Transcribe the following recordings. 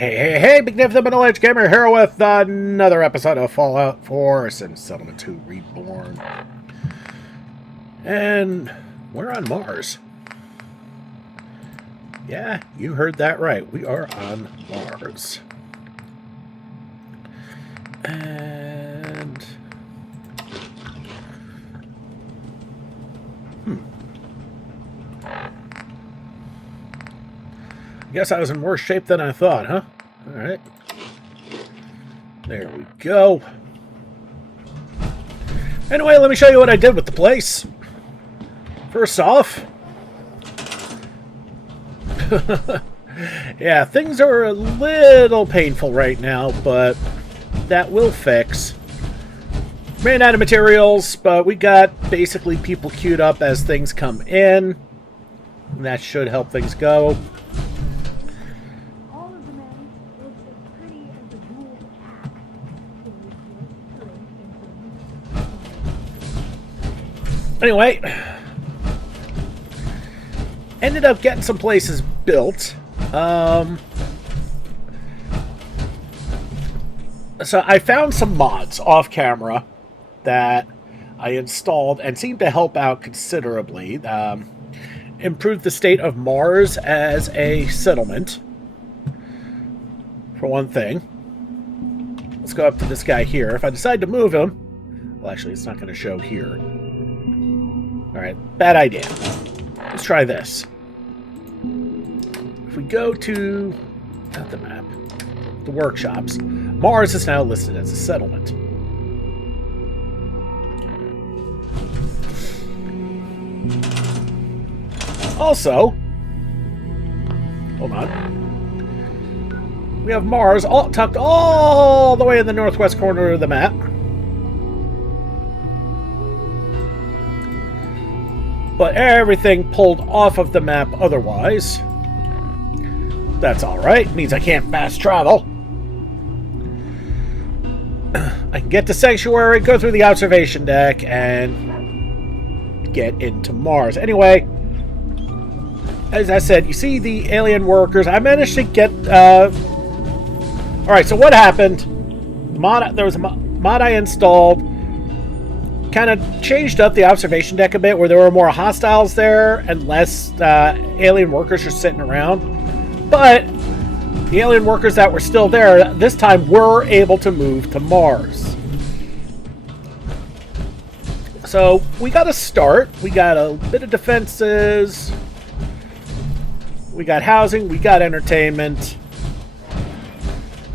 Hey, Magnificent Middle-Aged Gamer here with another episode of Fallout 4 Sims Settlement 2 Reborn. And we're on Mars. Yeah, you heard that right. We are on Mars. And... I guess I was in worse shape than I thought, huh? Alright. There we go. Anyway, let me show you what I did with the place. First off... yeah, things are a little painful right now, but that will fix. Ran out of materials, but we got basically people queued up as things come in. And that should help things go. Anyway, ended up getting some places built. So I found some mods off camera that I installed and seemed to help out considerably. Improved the state of Mars as a settlement, for one thing. Let's go up to this guy here. If I decide to move him... Well, actually, it's not going to show here. Alright, bad idea. Let's try this. If we go to... not the map. The workshops. Mars is now listed as a settlement. Also... hold on. We have Mars tucked all the way in the northwest corner of the map. But everything pulled off of the map otherwise. That's alright. Means I can't fast travel. I can get to Sanctuary, go through the observation deck, and get into Mars. Anyway, as I said, you see the alien workers. I managed to get... Alright, so what happened? There was a mod I installed. Kind of changed up the observation deck a bit, where there were more hostiles there and less alien workers just sitting around. But the alien workers that were still there this time were able to move to Mars. So we got a start. We got a bit of defenses. We got housing. We got entertainment.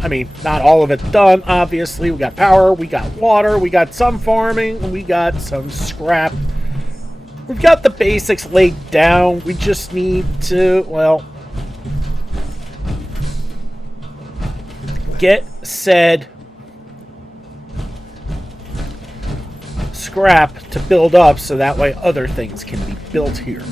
I mean, not all of it done, obviously. We got power, we got water, we got some farming, we got some scrap. We've got the basics laid down. We just need to, well, get said scrap to build up so that way other things can be built here.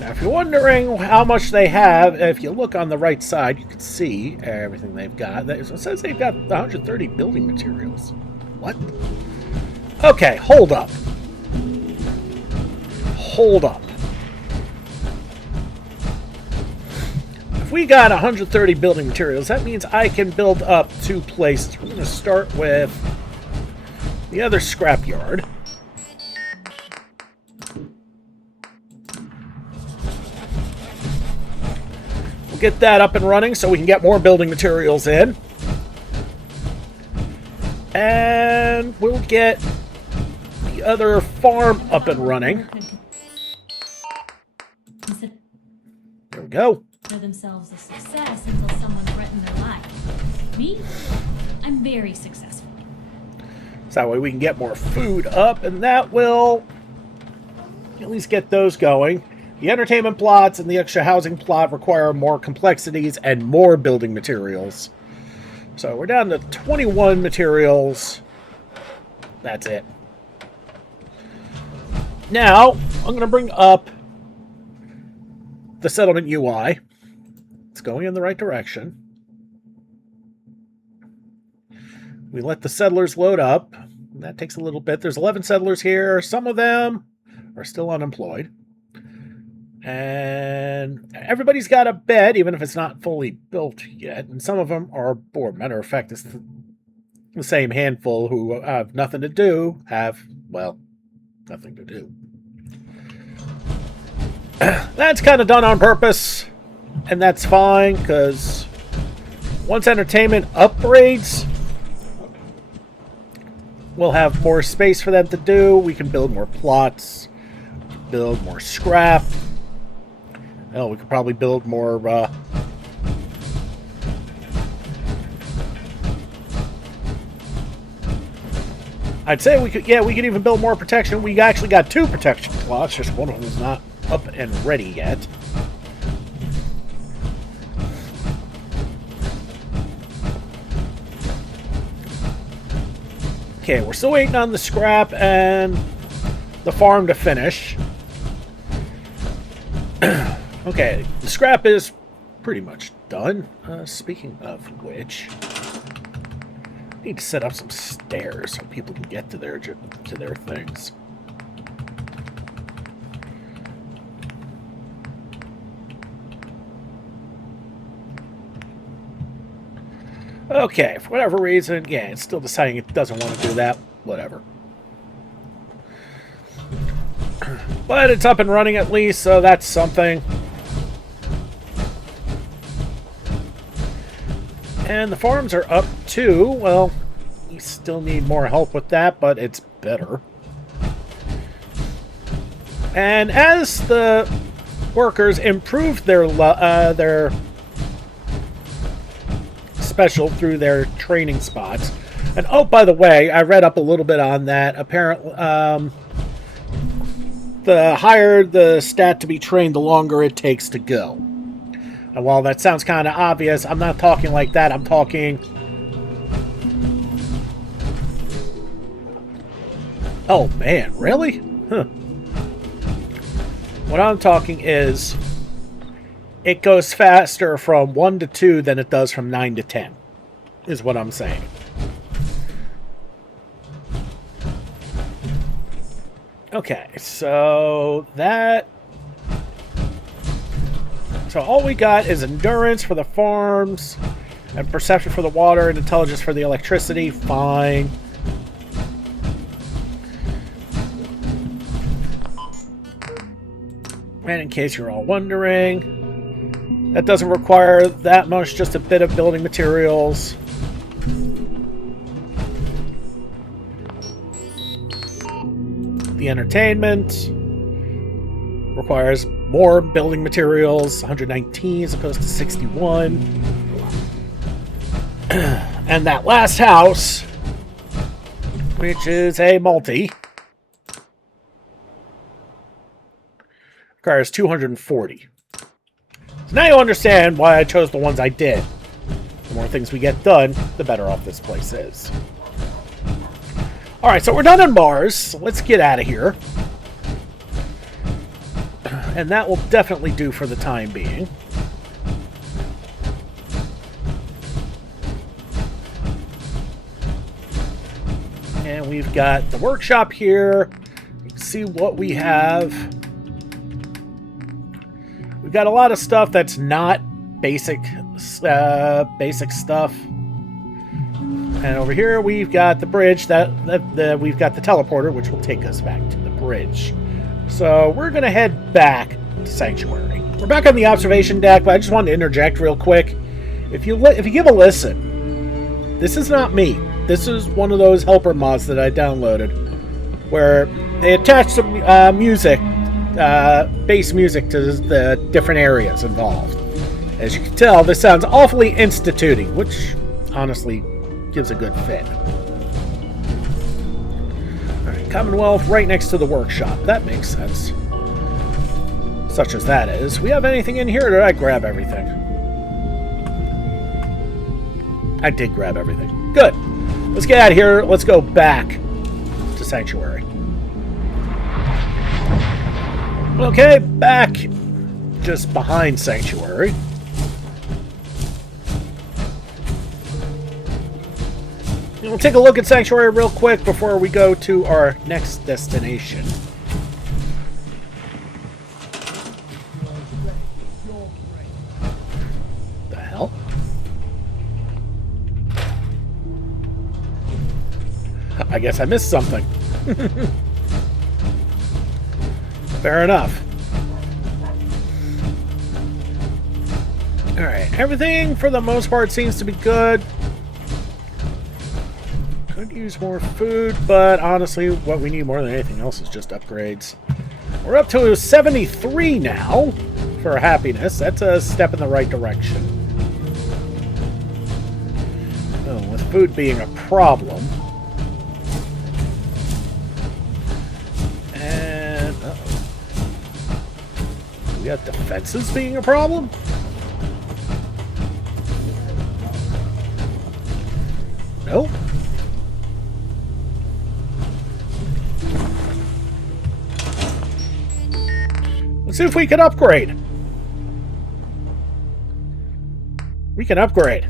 Now, if you're wondering how much they have, if you look on the right side, you can see everything they've got. It says they've got 130 building materials. What? Okay, hold up. Hold up. If we got 130 building materials, that means I can build up two places. We're going to start with the other scrapyard. Get that up and running so we can get more building materials in. And we'll get the other farm up and running. There we go. Themselves a success until someone threatened their life. Me? I'm very successful. So that way we can get more food up, and that will at least get those going. The entertainment plots and the extra housing plot require more complexities and more building materials. So we're down to 21 materials. That's it. Now, I'm going to bring up the settlement UI. It's going in the right direction. We let the settlers load up. That takes a little bit. There's 11 settlers here. Some of them are still unemployed. And everybody's got a bed, even if it's not fully built yet. And some of them are bored. Matter of fact, it's the same handful who have nothing to do have, well, nothing to do. That's kind of done on purpose. And that's fine, because once entertainment upgrades, we'll have more space for them to do. We can build more plots, build more scrap. Hell, we could probably build more, I'd say we could, yeah, we could even build more protection. We actually got 2 protection plots, just one of them is not up and ready yet. Okay, we're still waiting on the scrap and the farm to finish. Okay, the scrap is pretty much done. Speaking of which, I need to set up some stairs so people can get to their things. Okay, for whatever reason, yeah, it's still deciding it doesn't want to do that. Whatever. But it's up and running at least, so that's something. And the farms are up too. Well, we still need more help with that, but it's better. And as the workers improve their special through their training spots, and oh, by the way, I read up a little bit on that. Apparently, the higher the stat to be trained, the longer it takes to go. And while that sounds kind of obvious, I'm not talking like that. I'm talking... Oh, man, really? Huh. What I'm talking is... it goes faster from 1 to 2 than it does from 9 to 10. Is what I'm saying. Okay, so that... So all we got is endurance for the farms, and perception for the water, and intelligence for the electricity. Fine. And in case you're all wondering, that doesn't require that much, just a bit of building materials. The entertainment requires more building materials, 119 as opposed to 61. And that last house, which is a multi, requires 240. So now you understand why I chose the ones I did. The more things we get done, the better off this place is. Alright, so we're done on Mars. So let's get out of here. And that will definitely do for the time being. And we've got the workshop here. You can see what we have. We've got a lot of stuff that's not basic stuff. And over here we've got the bridge we've got the teleporter, which will take us back to the bridge. So we're gonna head back to Sanctuary. We're back on the observation deck, but I just wanted to interject real quick. If you give a listen, this is not me. This is one of those helper mods that I downloaded, where they attach some music, bass music to the different areas involved. As you can tell, this sounds awfully instituting, which honestly gives a good fit. Alright, Commonwealth right next to the workshop. That makes sense. Such as that is. We have anything in here, or did I grab everything? I did grab everything. Good. Let's get out of here. Let's go back to Sanctuary. Okay, back just behind Sanctuary. And we'll take a look at Sanctuary real quick before we go to our next destination. I guess I missed something. Fair enough. Alright, everything for the most part seems to be good. Could use more food, but honestly, what we need more than anything else is just upgrades. We're up to 73 now for happiness. That's a step in the right direction. Oh, with food being a problem. And, uh-oh. We got defenses being a problem? Nope. Let's see if we can upgrade. We can upgrade.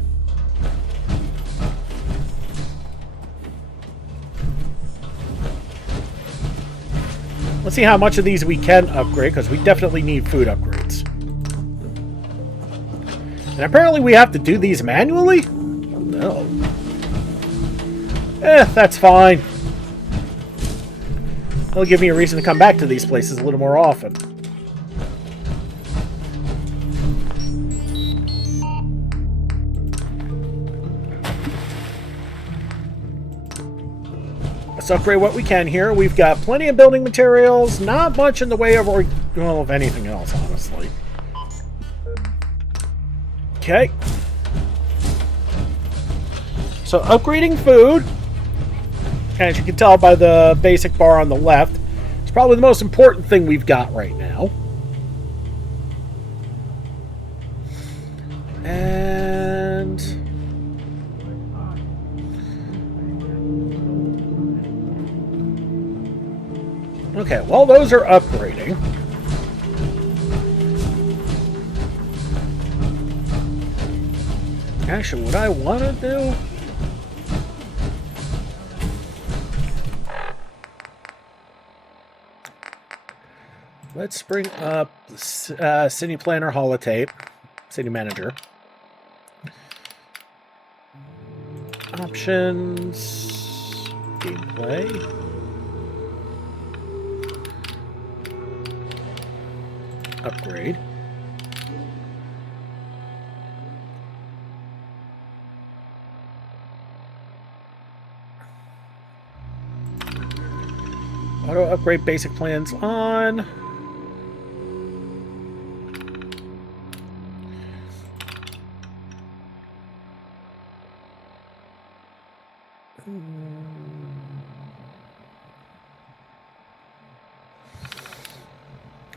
Let's see how much of these we can upgrade, because we definitely need food upgrades. And apparently we have to do these manually? No. That's fine. It'll give me a reason to come back to these places a little more often. Let's upgrade what we can here. We've got plenty of building materials, not much in the way of, well, of anything else, honestly. Okay. So upgrading food, as you can tell by the basic bar on the left, it's probably the most important thing we've got right now. And okay, well, those are upgrading. Actually, what I want to do... let's bring up the City Planner holotape. City Manager. Options. Gameplay. Upgrade. Auto upgrade basic plans on.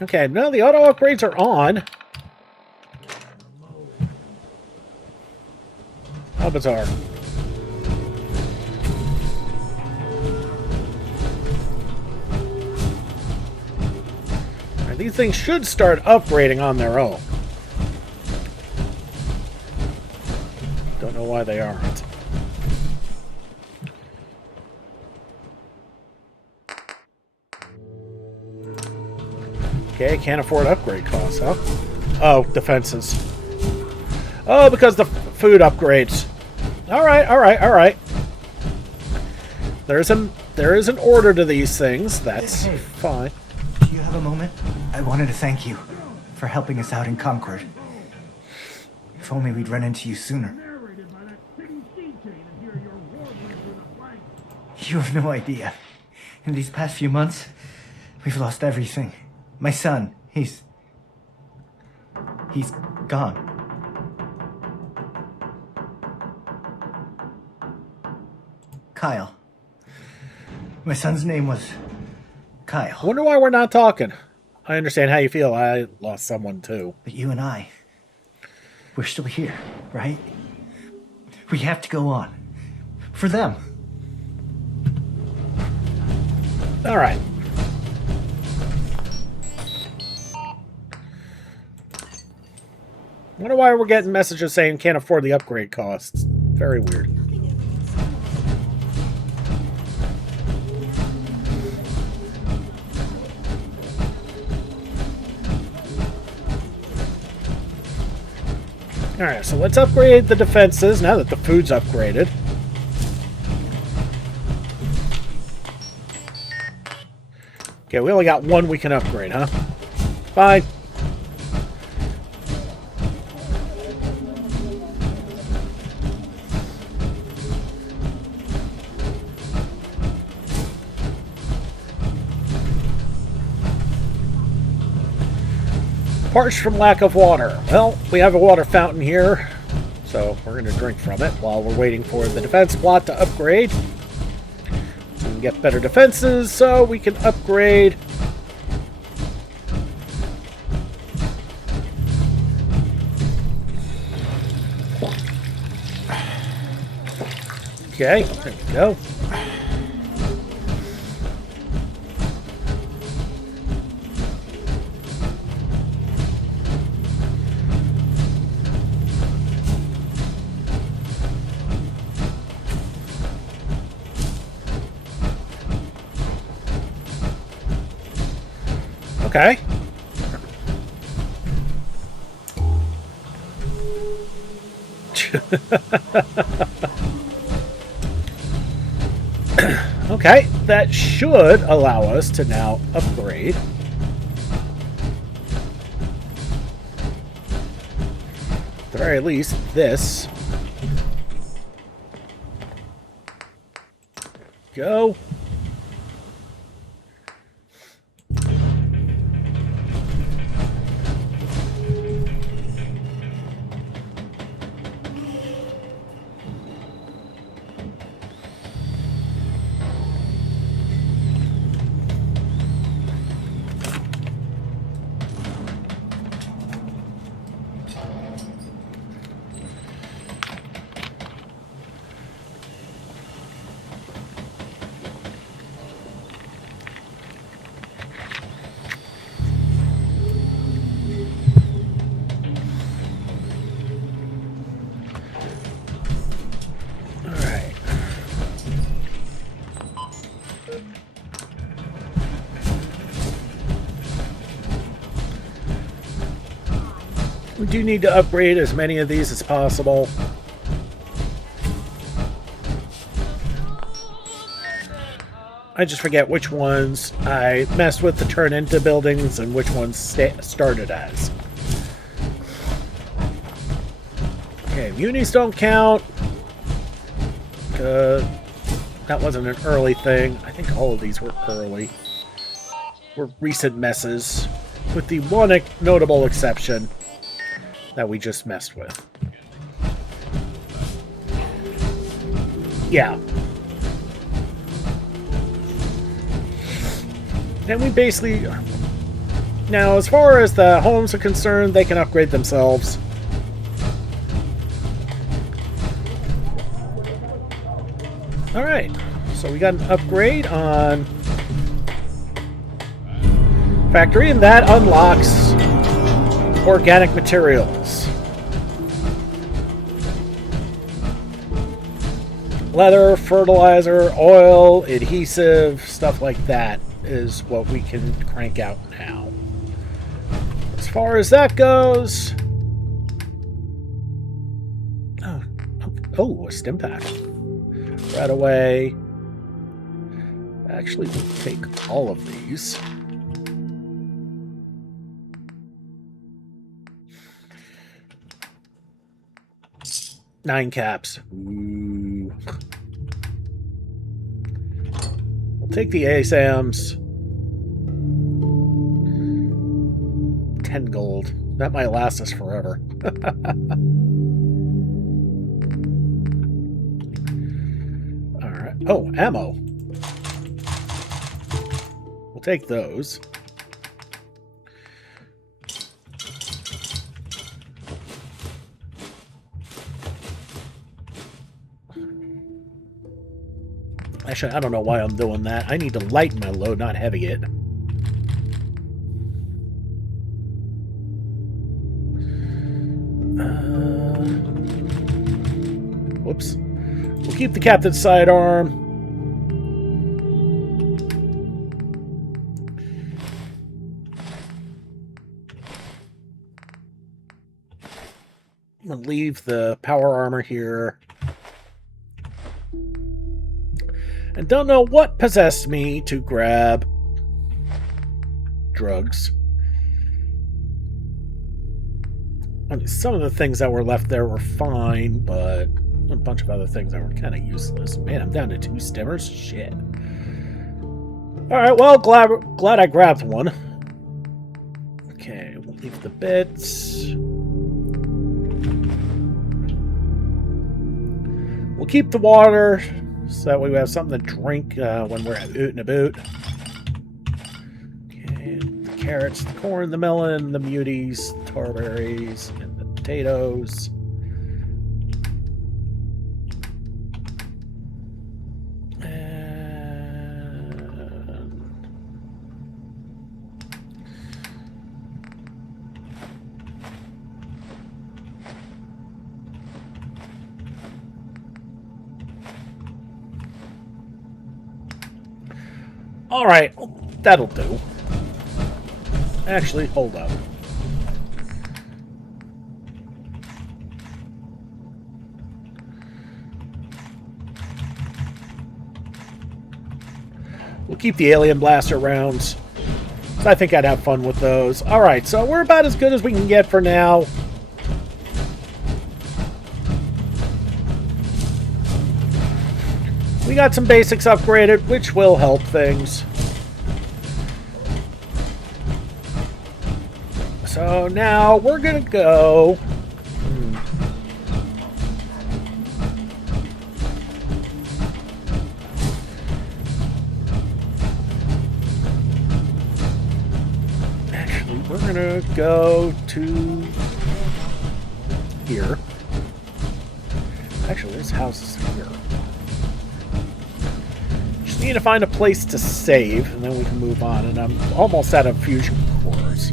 Okay, no, the auto upgrades are on. How bizarre. Alright, these things should start upgrading on their own. Don't know why they aren't. Okay, can't afford upgrade costs, huh? Oh, defenses. Oh, because the food upgrades. Alright, alright, alright. There is an order to these things. That's fine. Do you have a moment? I wanted to thank you for helping us out in Concord. If only we'd run into you sooner. You have no idea. In these past few months, we've lost everything. My son, he's gone. Kyle. My son's name was Kyle. I wonder why we're not talking. I understand how you feel. I lost someone too. But you and I, we're still here, right? We have to go on. For them. All right. I wonder why we're getting messages saying can't afford the upgrade costs. Very weird. Alright, so let's upgrade the defenses now that the food's upgraded. Okay, we only got one we can upgrade, huh? Fine. Parched from lack of water. Well, we have a water fountain here, so we're going to drink from it while we're waiting for the defense plot to upgrade. We can get better defenses, so we can upgrade. Okay, there we go. Okay. Okay, that should allow us to now upgrade. At the very least, this. Go. We do need to upgrade as many of these as possible. I just forget which ones I messed with to turn into buildings and which ones started as. Okay, munis don't count. That wasn't an early thing. I think all of these were early. Were recent messes, with the one notable exception that we just messed with. Yeah. And we basically... Now, as far as the homes are concerned, they can upgrade themselves. Alright, so we got an upgrade on factory, and that unlocks organic materials. Leather, fertilizer, oil, adhesive, stuff like that is what we can crank out now. As far as that goes... Oh, a stim pack. Right away. Actually, we'll take all of these. Nine caps. Ooh. We'll take the ASAMs. 10 gold. That might last us forever. Alright. Oh, ammo. We'll take those. Actually, I don't know why I'm doing that. I need to lighten my load, not heavy it. Whoops. We'll keep the captain's sidearm. I'm going to leave the power armor here. And don't know what possessed me to grab drugs. I mean, some of the things that were left there were fine, but a bunch of other things that were kind of useless. Man, I'm down to 2 stimmers? Shit. Alright, well, glad I grabbed one. Okay, we'll leave the bits. We'll keep the water so that way we have something to drink when we're out and about. Okay, the carrots, the corn, the melon, the muties, the tarberries, and the potatoes. Alright, that'll do. Actually, hold up. We'll keep the alien blaster rounds. I think I'd have fun with those. Alright, so we're about as good as we can get for now. We got some basics upgraded, which will help things. So now we're gonna go... Actually, we're gonna go to... here. Actually, this house is here. Need to find a place to save, and then we can move on. And I'm almost out of fusion cores.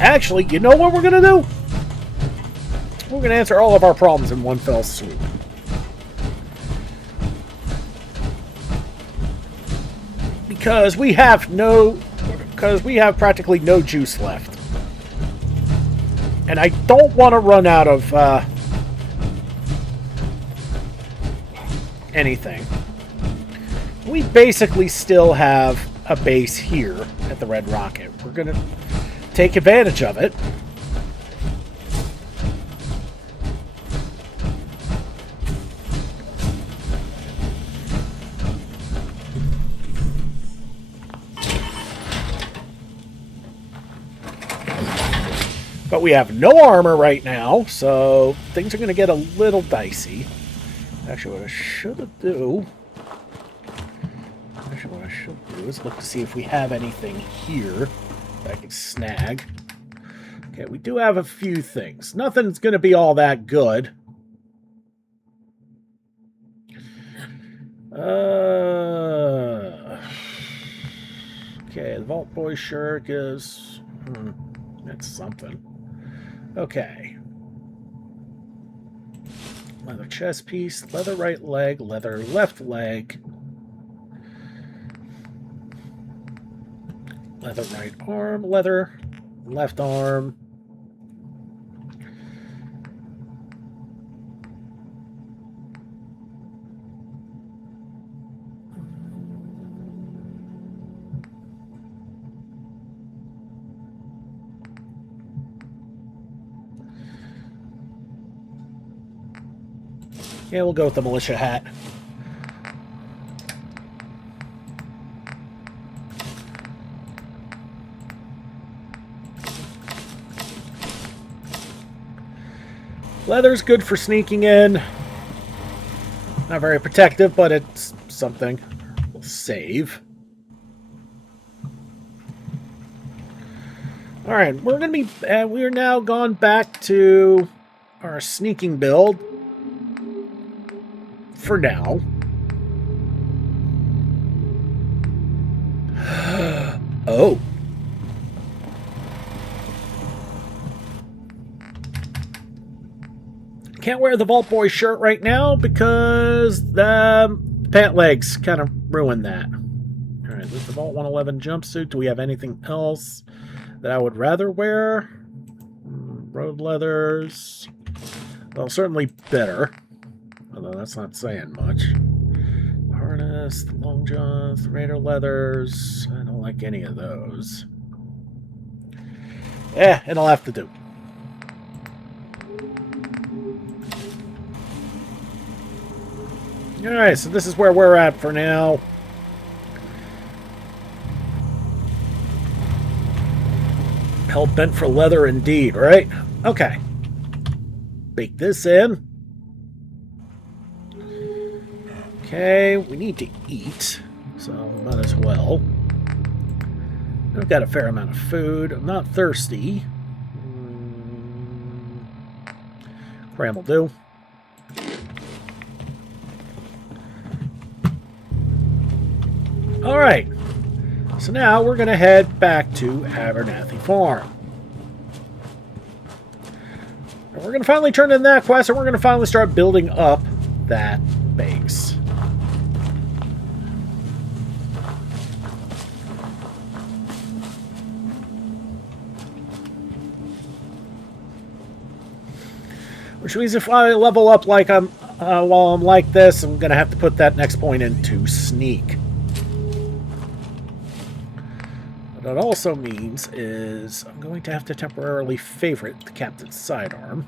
Actually, you know what we're going to do? We're going to answer all of our problems in one fell swoop. Because we have practically no juice left. And I don't want to run out of anything. We basically still have a base here at the Red Rocket. We're going to take advantage of it. But we have no armor right now, so things are going to get a little dicey. Actually, what I should do is look to see if we have anything here that I can snag. Okay, we do have a few things. Nothing's going to be all that good. Okay, the Vault Boy shirt is... that's something. Okay. Leather chest piece, leather right leg, leather left leg. Leather right arm, leather left arm. Yeah, we'll go with the militia hat. Leather's good for sneaking in. Not very protective, but it's something. We'll save. Alright, we're gonna be... we are now gone back to our sneaking build. For now. Oh. Can't wear the Vault Boy shirt right now because the pant legs kind of ruined that. Alright, this is the Vault 111 jumpsuit. Do we have anything else that I would rather wear? Road leathers. Well, certainly better. Although that's not saying much. Harness, the long johns, the Raider leathers. I don't like any of those. Yeah, it'll have to do. Alright, so this is where we're at for now. Hell bent for leather indeed, right? Okay. Bake this in. Okay, we need to eat, so might as well. I've got a fair amount of food. I'm not thirsty. Cram will do. Alright. So now we're going to head back to Abernathy Farm. And we're going to finally turn in that quest, and we're going to finally start building up that base. Which means if I level up like while I'm like this, I'm going to have to put that next point into sneak. What that also means is I'm going to have to temporarily favorite the captain's sidearm.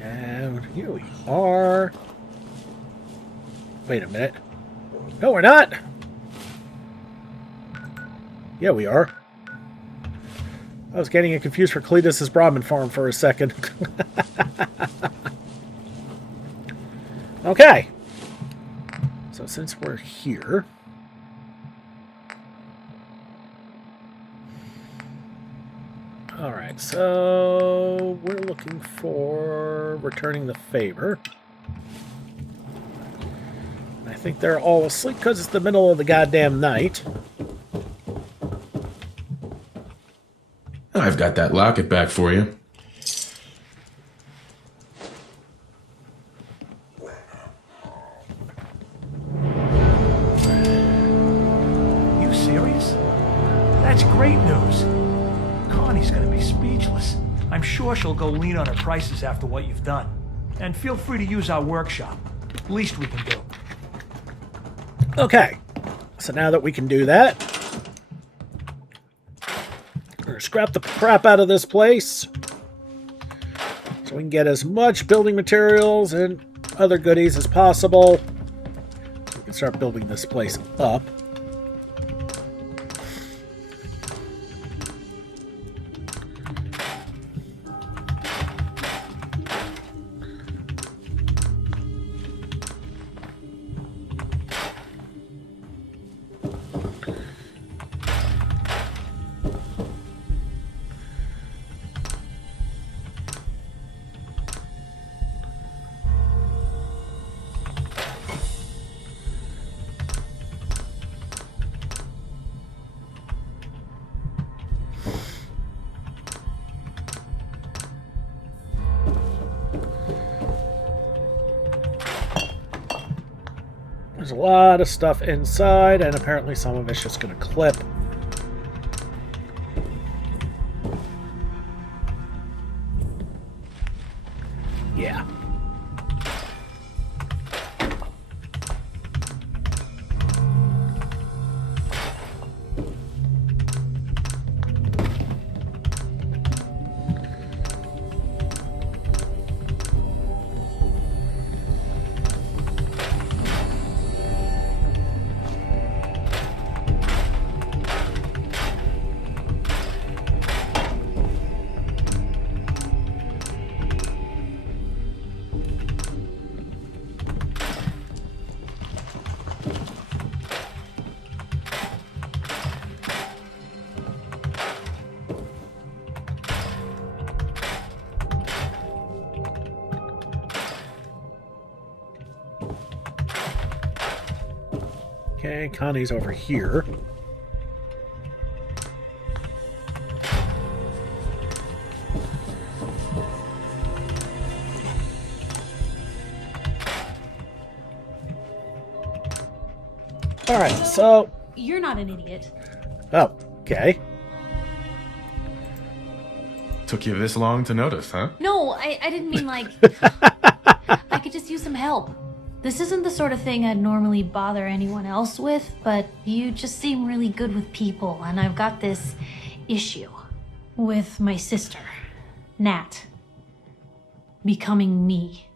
And here we are. Wait a minute. No, we're not. Yeah, we are. I was getting it confused for Cletus's Brahmin farm for a second. Okay. So since we're here... Alright, so we're looking for returning the favor. I think they're all asleep because it's the middle of the goddamn night. I've got that locket back for you. You serious? That's great news. Connie's gonna be speechless. I'm sure she'll go lean on her prices after what you've done. And feel free to use our workshop. Least we can do. Okay. So now that we can do that, we're gonna scrap the crap out of this place so we can get as much building materials and other goodies as possible. So we can start building this place up. There's a lot of stuff inside, and apparently some of it's just going to clip. Yeah. Okay, Connie's over here. Alright, so... You're not an idiot. Oh, okay. Took you this long to notice, huh? No, I didn't mean like... I could just use some help. This isn't the sort of thing I'd normally bother anyone else with, but you just seem really good with people, and I've got this issue with my sister, Nat, becoming me.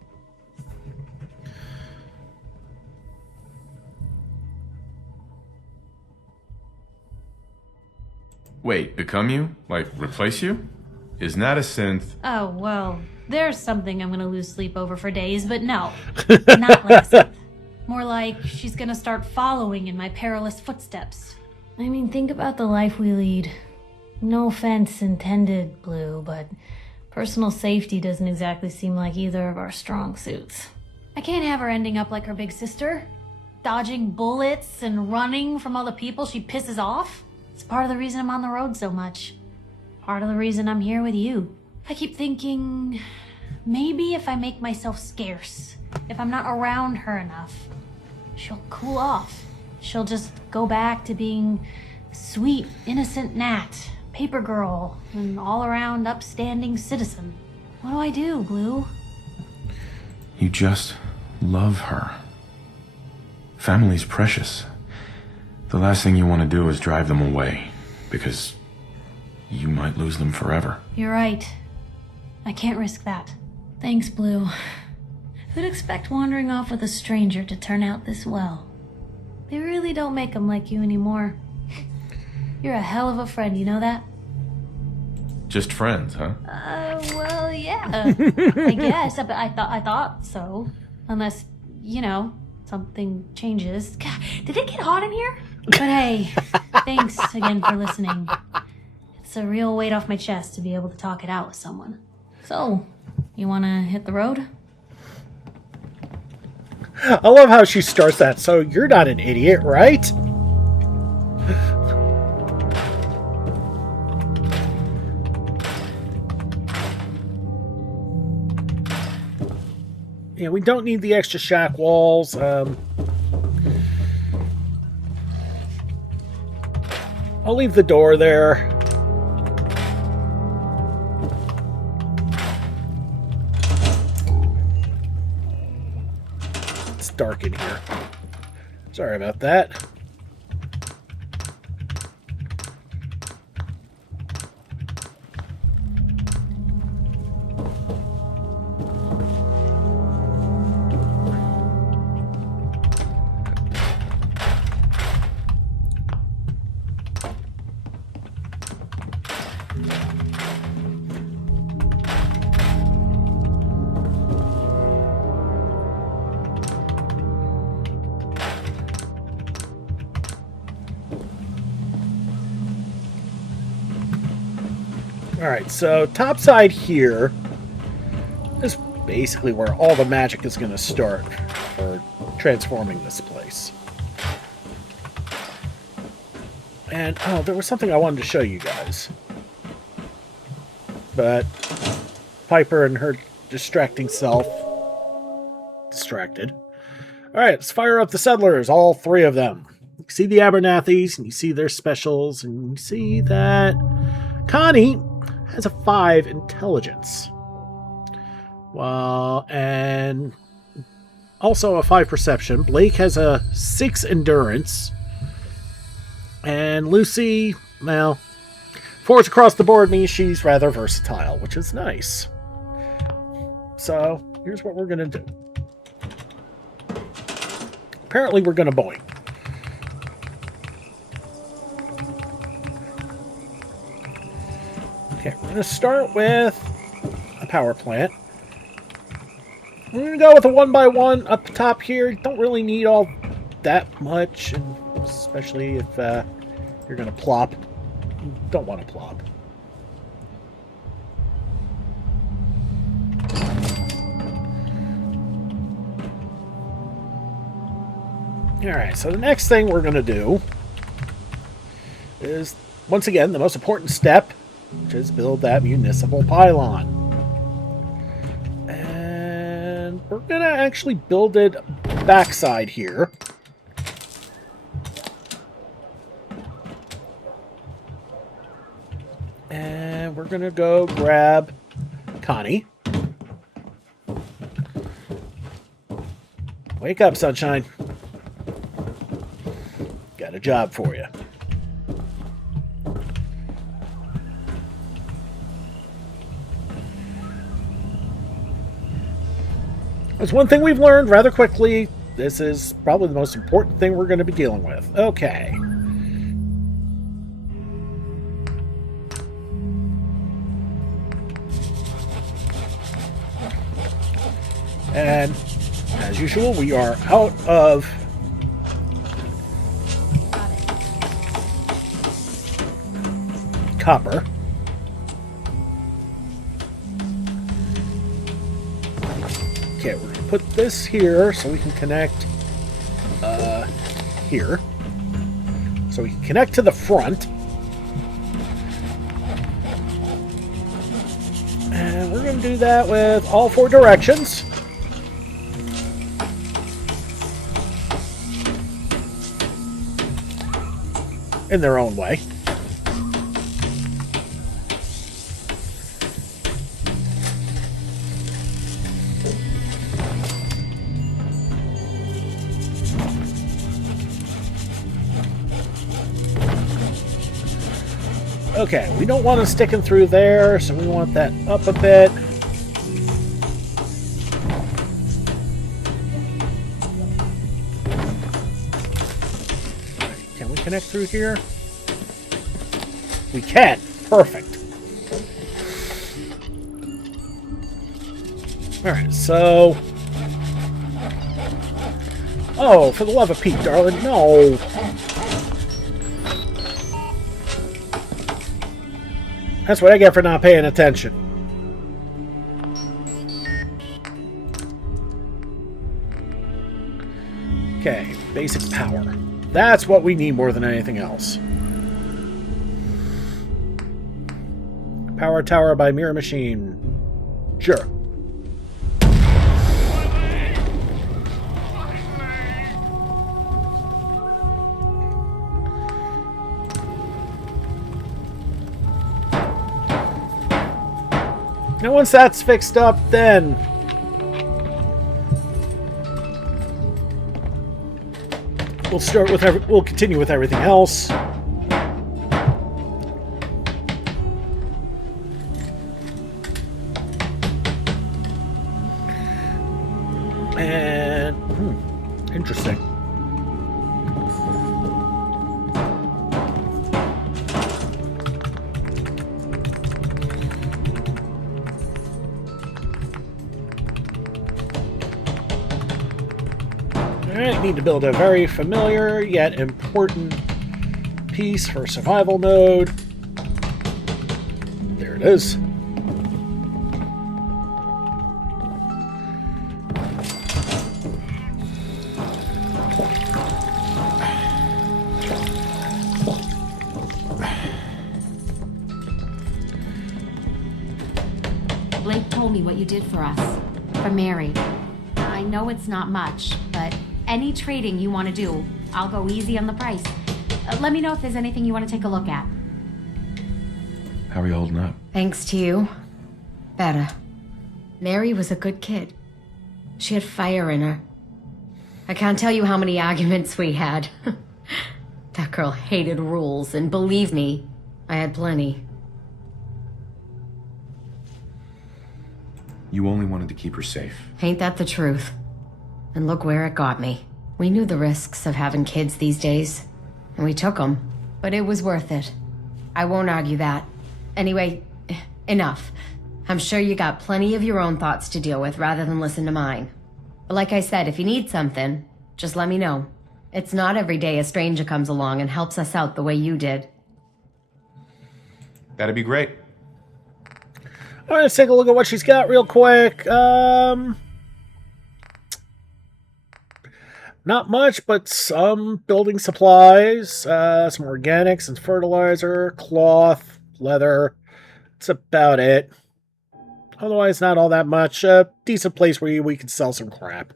Wait, become you? Like, replace you? Is Nat a synth? Oh, well, there's something I'm gonna lose sleep over for days, but no, not like a synth. More like she's gonna start following in my perilous footsteps. I mean, think about the life we lead. No offense intended, Blue, but personal safety doesn't exactly seem like either of our strong suits. I can't have her ending up like her big sister, dodging bullets and running from all the people she pisses off. It's part of the reason I'm on the road so much. Part of the reason I'm here with you. I keep thinking, maybe if I make myself scarce, if I'm not around her enough, she'll cool off. She'll just go back to being sweet, innocent Nat, paper girl, and all-around upstanding citizen. What do I do, Blue? You just love her. Family's precious. The last thing you want to do is drive them away, because you might lose them forever. You're right. I can't risk that. Thanks, Blue. Who'd expect wandering off with a stranger to turn out this well? They really don't make them like you anymore. You're a hell of a friend, you know that? Just friends, huh? Well, yeah. I guess, but I thought so. Unless, you know, something changes. God, did it get hot in here? But hey, thanks again for listening. It's a real weight off my chest to be able to talk it out with someone. So, you wanna hit the road? I love how she starts that. So you're not an idiot, right? Yeah, we don't need the extra shack walls. I'll leave the door there. It's dark in here. Sorry about that. Alright, so topside here is basically where all the magic is going to start for transforming this place. And, oh, there was something I wanted to show you guys. But Piper and her distracting self distracted. Alright, let's fire up the settlers, all three of them. You see the Abernathies, and you see their specials, and you see that Connie has a 5 intelligence. Well, and also a 5 perception. Blake has a 6 endurance. And Lucy, well, 4s across the board means she's rather versatile, which is nice. So, here's what we're going to do. Apparently we're going to boing. Okay, we're going to start with a power plant. We're going to go with a 1x1 up top here. Don't really need all that much, and especially if you're going to plop. You don't want to plop. Alright, so the next thing we're going to do is, once again, the most important step, which is build that municipal pylon. And we're going to actually build it backside here. And we're going to go grab Connie. Wake up, sunshine. Got a job for you. There's one thing we've learned rather quickly. This is probably the most important thing we're going to be dealing with. Okay. And as usual, we are out of copper. Okay, we're going to put this here so we can connect here. So we can connect to the front. And we're going to do that with all 4 directions. In their own way. Okay, we don't want to stick him through there, so we want that up a bit. Can we connect through here? We can. Perfect. Alright, so... Oh, for the love of Pete, darling, no! That's what I get for not paying attention. Okay, basic power. That's what we need more than anything else. Power tower by Mirror Machine. Sure. Now once that's fixed up, then we'll continue with everything else. And interesting. Alright, need to build a very familiar yet important piece for survival node. There it is. Blake told me what you did for us. For Mary. I know it's not much, but any trading you want to do, I'll go easy on the price. Let me know if there's anything you want to take a look at. How are you holding up? Thanks to you. Better. Mary was a good kid. She had fire in her. I can't tell you how many arguments we had. That girl hated rules, and believe me, I had plenty. You only wanted to keep her safe. Ain't that the truth? And look where it got me. We knew the risks of having kids these days, and we took them. But it was worth it. I won't argue that. Anyway, enough. I'm sure you got plenty of your own thoughts to deal with rather than listen to mine. But like I said, if you need something, just let me know. It's not every day a stranger comes along and helps us out the way you did. That'd be great. All right, let's take a look at what she's got real quick. Not much, but some building supplies, some organics and fertilizer, cloth, leather. That's about it. Otherwise, not all that much. A decent place where we can sell some crap.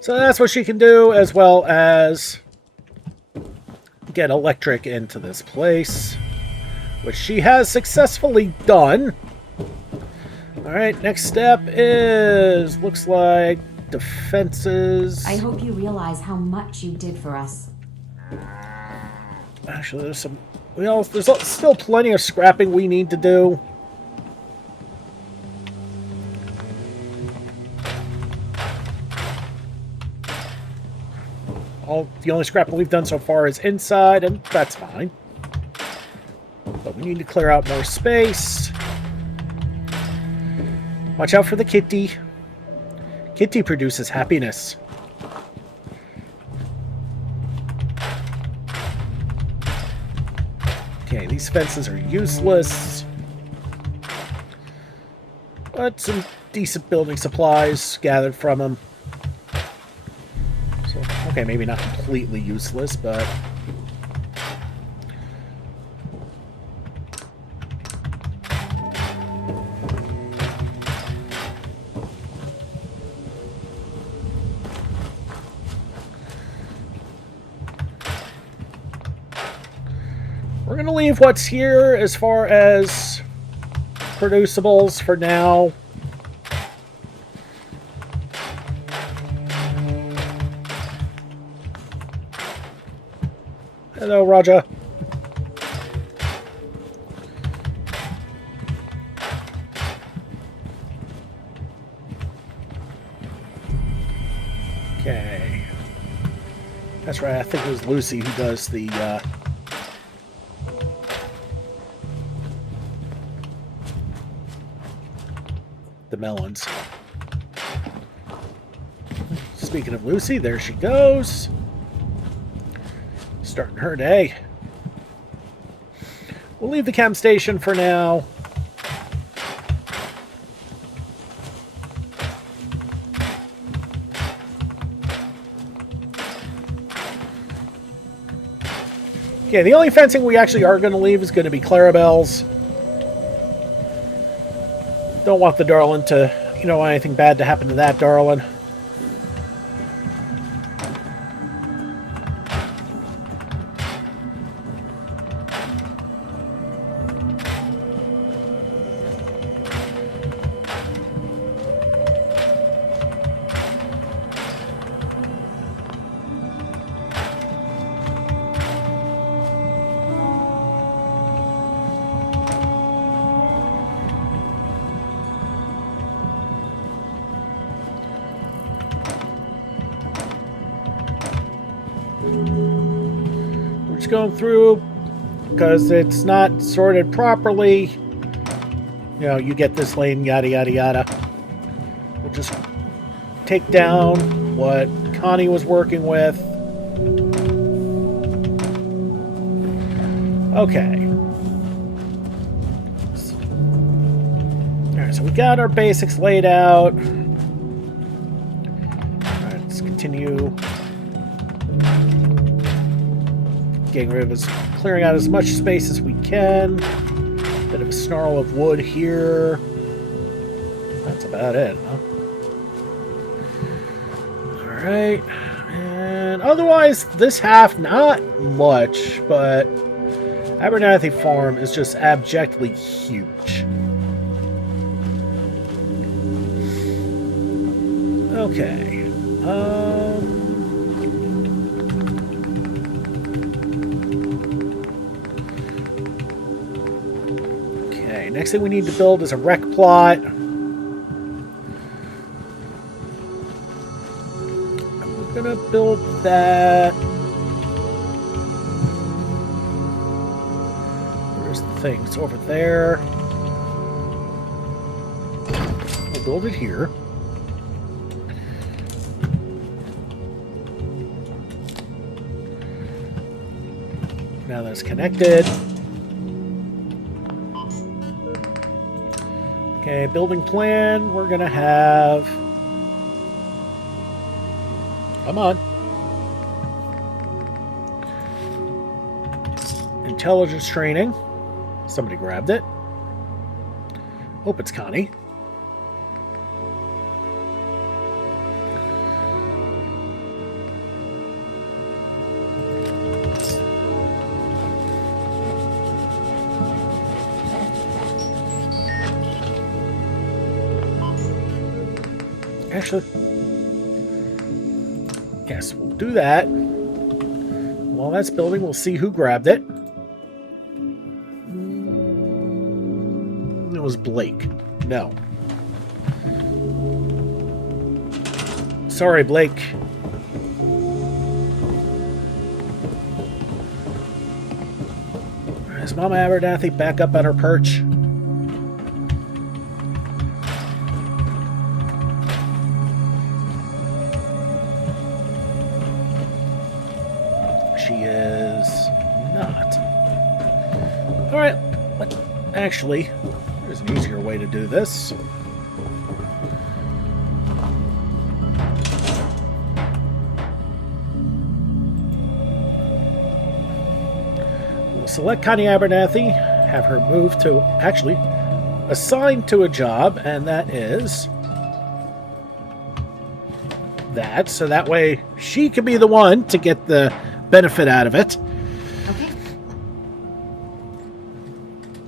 So that's what she can do, as well as get electric into this place. which she has successfully done. Alright, next step is, looks like defenses. I hope you realize how much you did for us. Actually, there's some, well, there's still plenty of scrapping we need to do. The only scrapping we've done so far is inside, and that's fine. But we need to clear out more space. Watch out for the kitty. Kitty produces happiness. Okay, these fences are useless. But some decent building supplies gathered from them. So, okay, maybe not completely useless, but... we're going to leave what's here as far as producibles for now. Hello, Roger. Okay. That's right, I think it was Lucy who does the melons. Speaking of Lucy, there she goes. Starting her day. We'll leave the chem station for now. Okay, the only fencing we actually are going to leave is going to be Clarabelle's. Don't want the darling to, you know, anything bad to happen to that darling. We're just going through because it's not sorted properly. You know, you get this lane, yada yada yada. We'll just take down what Connie was working with. Okay. Alright, so we got our basics laid out. Alright, let's continue getting rid of us, clearing out as much space as we can. Bit of a snarl of wood here. That's about it, huh? Alright. And otherwise, this half, not much, but Abernathy Farm is just abjectly huge. Okay. Okay, next thing we need to build is a rec plot. We're gonna build that. Where's the thing? It's over there. We'll build it here. Now that it's connected. Okay, building plan. We're gonna have... Come on. Intelligence training. Somebody grabbed it. Hope it's Connie. Actually, yes, we'll do that. While that's building, we'll see who grabbed it. It was Blake. No. Sorry, Blake. Is Mama Abernathy back up on her perch? She is not. Alright, actually, there's an easier way to do this. We'll select Connie Abernathy, have her move to, actually, assigned to a job, and that is that, so that way she can be the one to get the benefit out of it. Okay.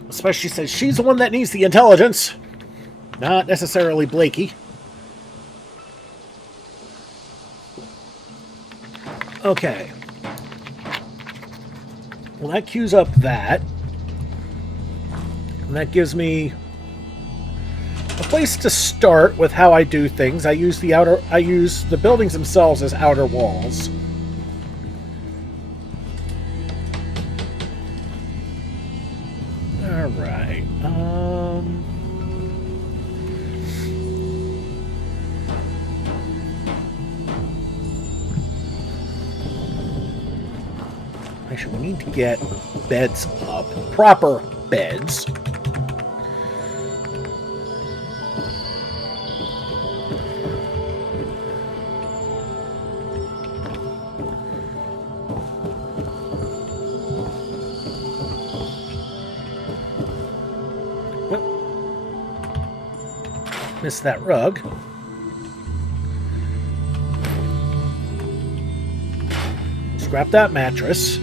Especially since she's the one that needs the intelligence, not necessarily Blakey. Okay. Well, that queues up that. And that gives me a place to start with how I do things. I use the buildings themselves as outer walls. Alright. Actually, we need to get beds up. Proper beds. Missed that rug. Scrap that mattress.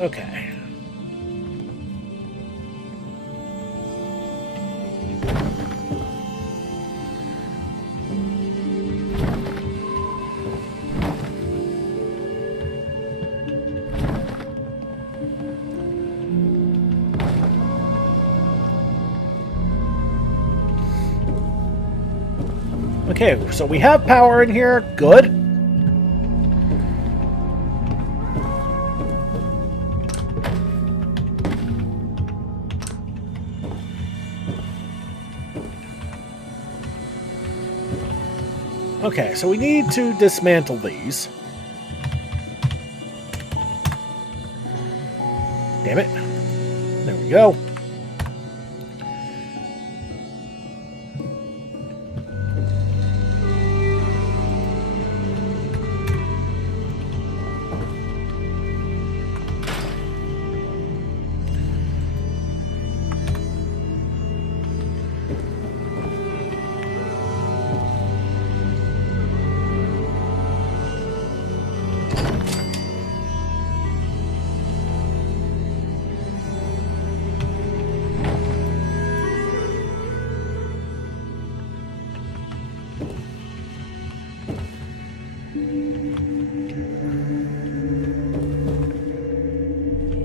Okay. Okay, so we have power in here. Good. Okay, so we need to dismantle these. Damn it. There we go.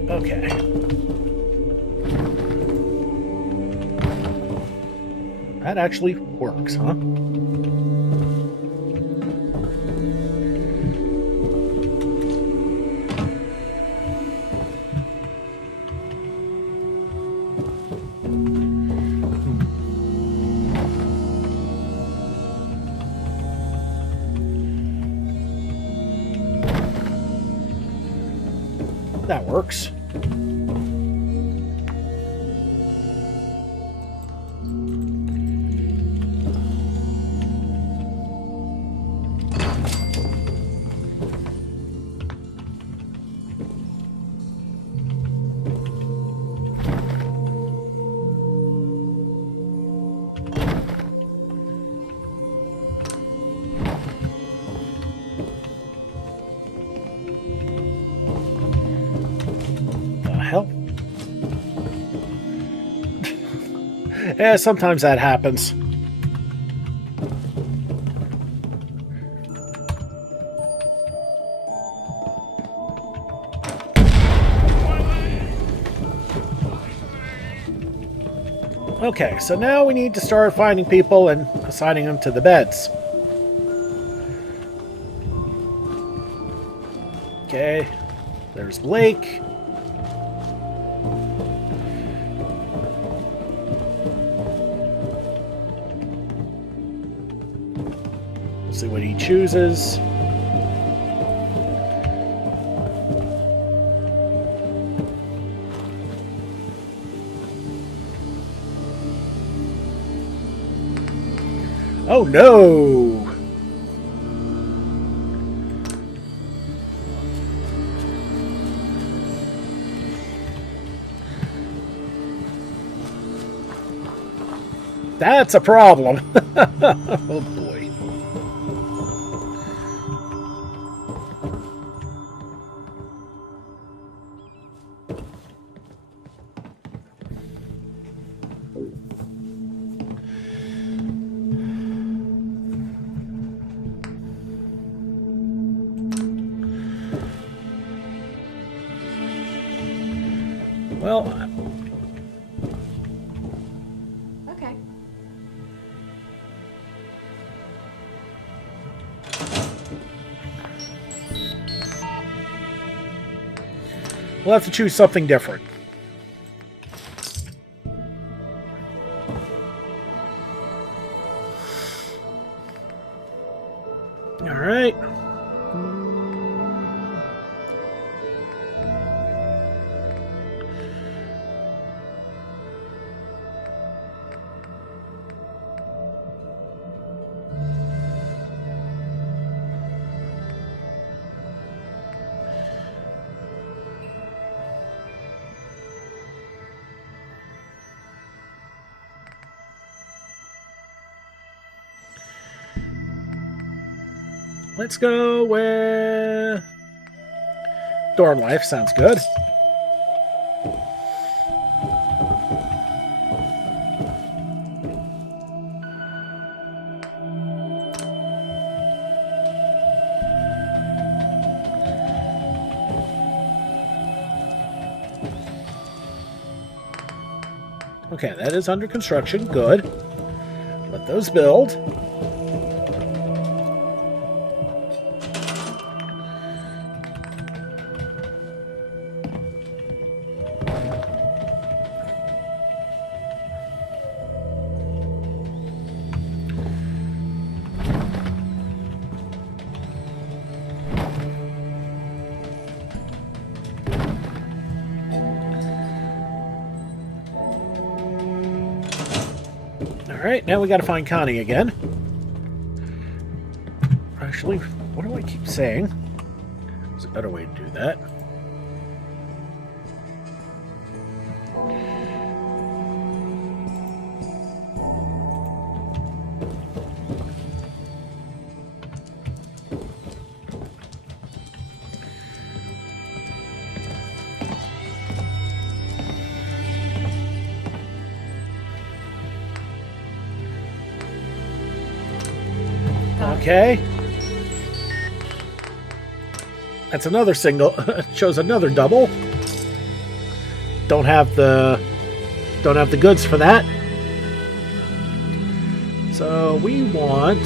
Okay. That actually works, huh? That works. Hell. Yeah, sometimes that happens. Okay, so now we need to start finding people and assigning them to the beds. Okay, there's Blake. See what he chooses. Oh no! That's a problem. Oh boy. Well, Okay. we'll have to choose something different. All right. Let's go with dorm life. Sounds good. Okay, that is under construction. Good. Let those build. Alright, now we gotta find Connie again. Actually, what do I keep saying? There's a better way to do that. Okay. That's another single. Shows another double. Don't have the goods for that. So we want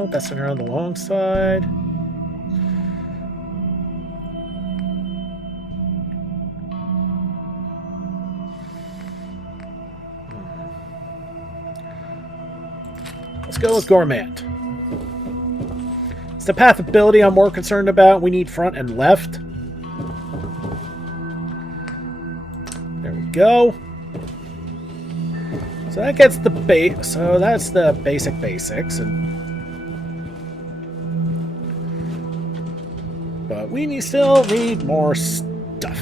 No, that's center on the long side. Let's go with Gourmand. It's the path ability I'm more concerned about. We need front and left. There we go. So that gets the base. So that's the basics, but we still need more stuff.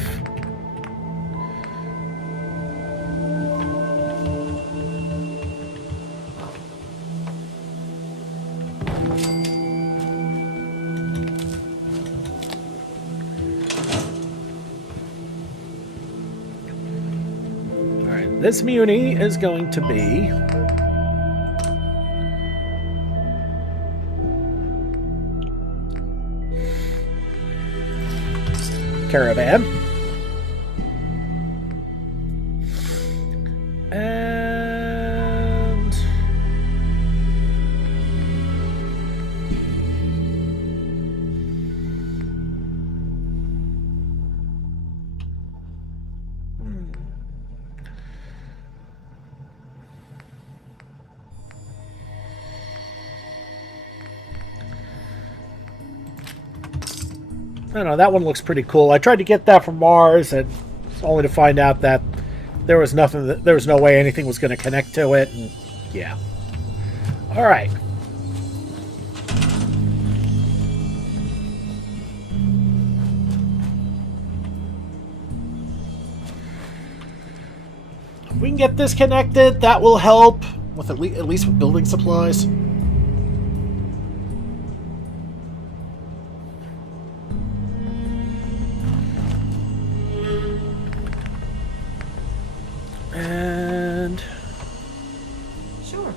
This muni is going to be caravan. And I don't know, that one looks pretty cool. I tried to get that from Mars, and only to find out that there was nothing. There was no way anything was going to connect to it. And yeah. All right. If we can get this connected, that will help with at least with building supplies. And Sure.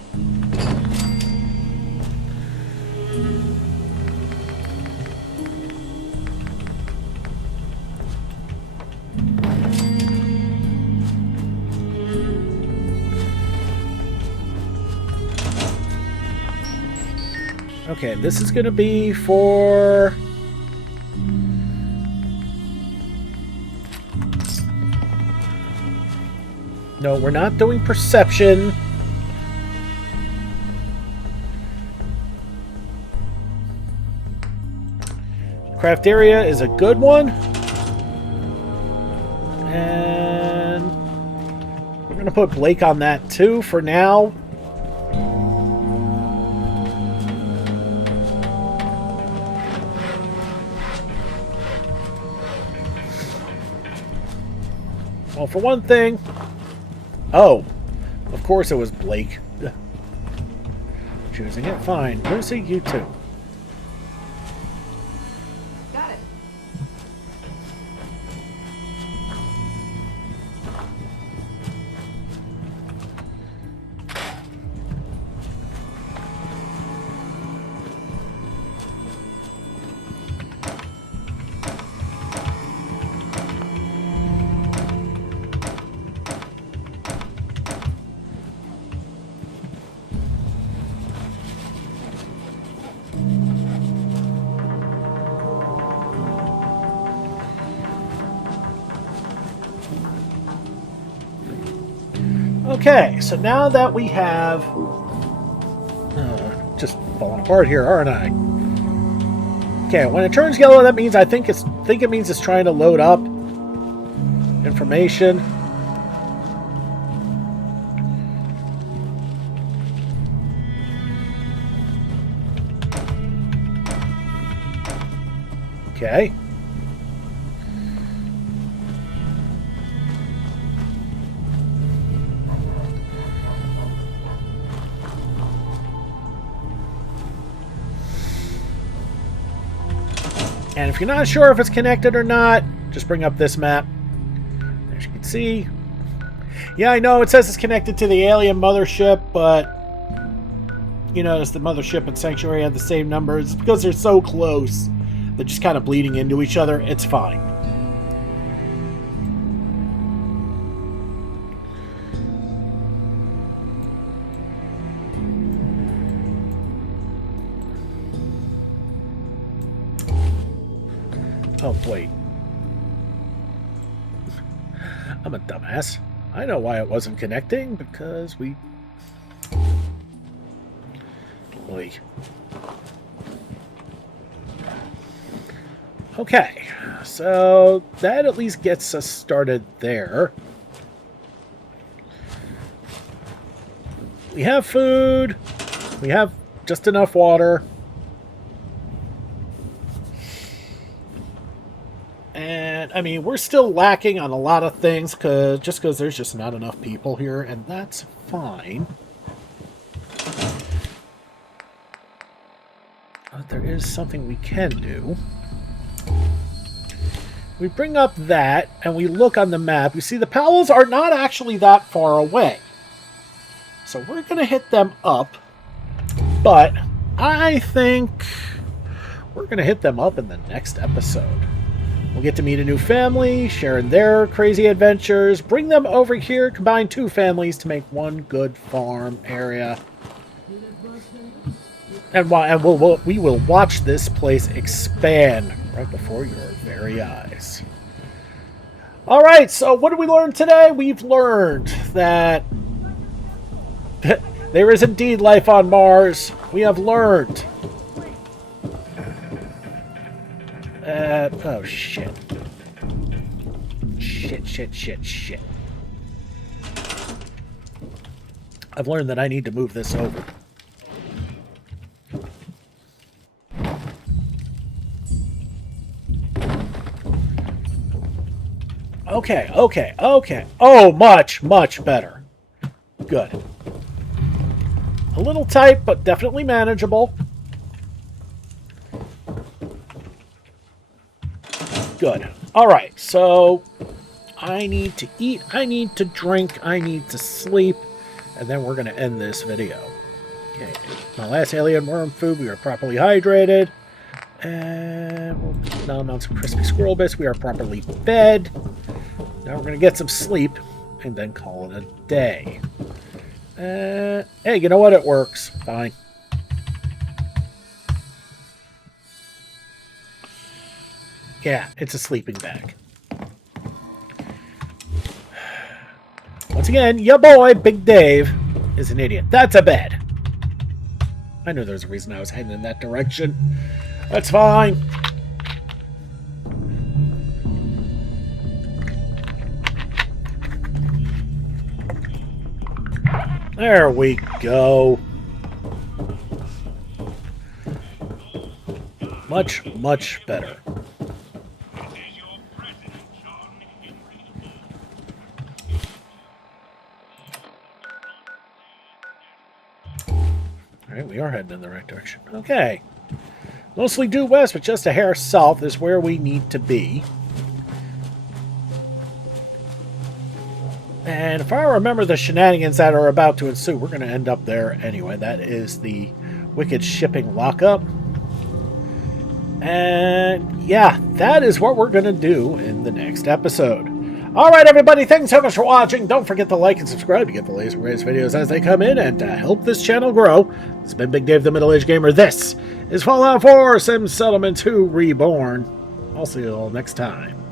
okay, this is going to be for no, we're not doing perception. Craft area is a good one. And we're going to put Blake on that too for now. Well, for one thing... Oh, of course it was Blake. Choosing it. Fine. Lucy, you too. Got it. Okay, so now that we have... just falling apart here, aren't I? Okay, when it turns yellow, that means I think it means it's trying to load up information. Okay. And if you're not sure if it's connected or not, just bring up this map. As you can see. Yeah, I know it says it's connected to the alien mothership, but you notice the mothership and Sanctuary have the same numbers. Because they're so close, they're just kind of bleeding into each other. It's fine. Oh, wait. I'm a dumbass. I know why it wasn't connecting, because we... Boy. Okay, so that at least gets us started there. We have food. We have just enough water. And, I mean, we're still lacking on a lot of things just because there's just not enough people here, and that's fine. But there is something we can do. We bring up that, and we look on the map. You see, the Powells are not actually that far away. So we're going to hit them up, but I think we're going to hit them up in the next episode. We'll get to meet a new family, share in their crazy adventures, bring them over here, combine two families to make one good farm area. And we will watch this place expand right before your very eyes. All right, so what did we learn today? We've learned that there is indeed life on Mars. We have learned. Oh, shit. Shit. I've learned that I need to move this over. Okay. Oh, much better. Good. A little tight, but definitely manageable. Good. Alright, so I need to eat, I need to drink, I need to sleep, and then we're going to end this video. Okay, my last alien worm food, we are properly hydrated, and we'll put down on some crispy squirrel bits, we are properly fed. Now we're going to get some sleep, and then call it a day. Hey, you know what? It works. Fine. Yeah, it's a sleeping bag. Once again, your boy, Big Dave, is an idiot. That's a bed. I knew there was a reason I was heading in that direction. That's fine. There we go. Much better. Alright, we are heading in the right direction. Okay. Mostly due west, but just a hair south is where we need to be. And if I remember the shenanigans that are about to ensue, we're going to end up there anyway. That is the Wicked Shipping Lockup. And yeah, that is what we're going to do in the next episode. Alright everybody, thanks so much for watching. Don't forget to like and subscribe to get the latest and greatest videos as they come in and to help this channel grow. This has been Big Dave the Middle-Aged Gamer. This is Fallout 4 Sim Settlement 2 Reborn. I'll see you all next time.